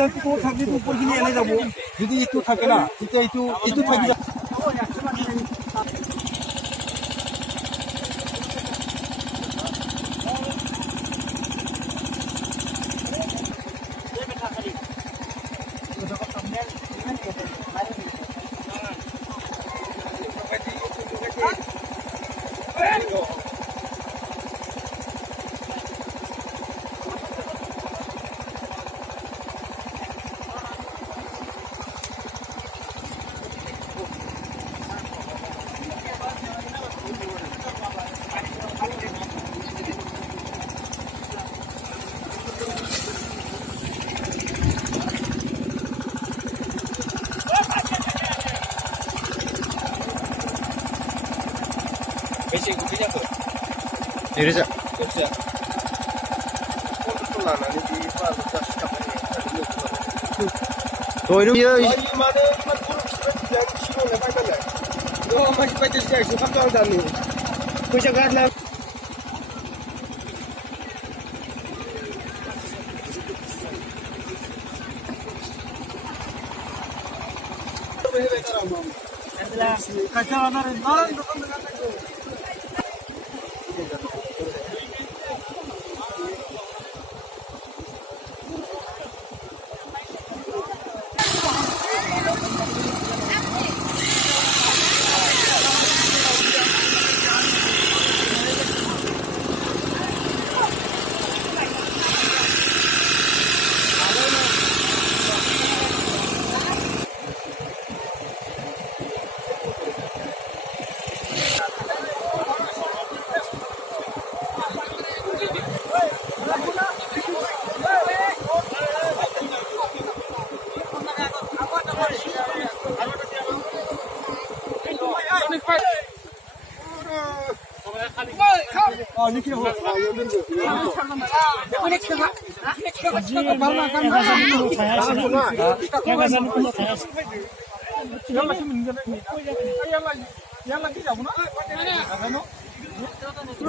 থাকলে তো উপরখিনি এনে যাব যদি ইটো থাকে না তেতিয়া ইটো থাকি যাব বেশি গুটি যাবে এরেজা আচ্ছা কত না না দি 50 টাকা তো এর মানে পুরো জ্ঞান ছিল না পাইলে তো মাছ পাইতে যাই সব তো জানি পয়সা কাটলাম কাঁচা আনার নরম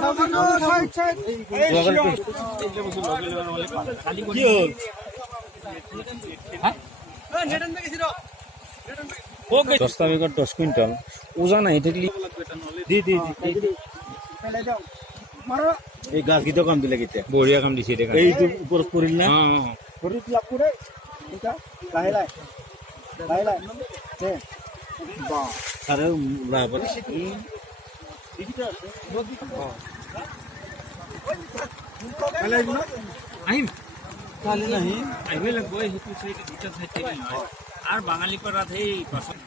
দোকান দশটা বেগত 10 কুইন্টাল ওজন আহি থাকলি দি এই গাছ গীত কাম দিলে কেতিয়া বঢ়িয়া কাম দিছে দেখা এইটো ওপৰত পৰিল না পৰিল লাপুৰে এটা লাহে বা আরে লাভ আছে দিটা আছে আহিম কালি নাহি আহিব লাগব এই হেতু সেই দুটা সাইড থেকে নয় আর বাঙালি পাড়াত এই পাছত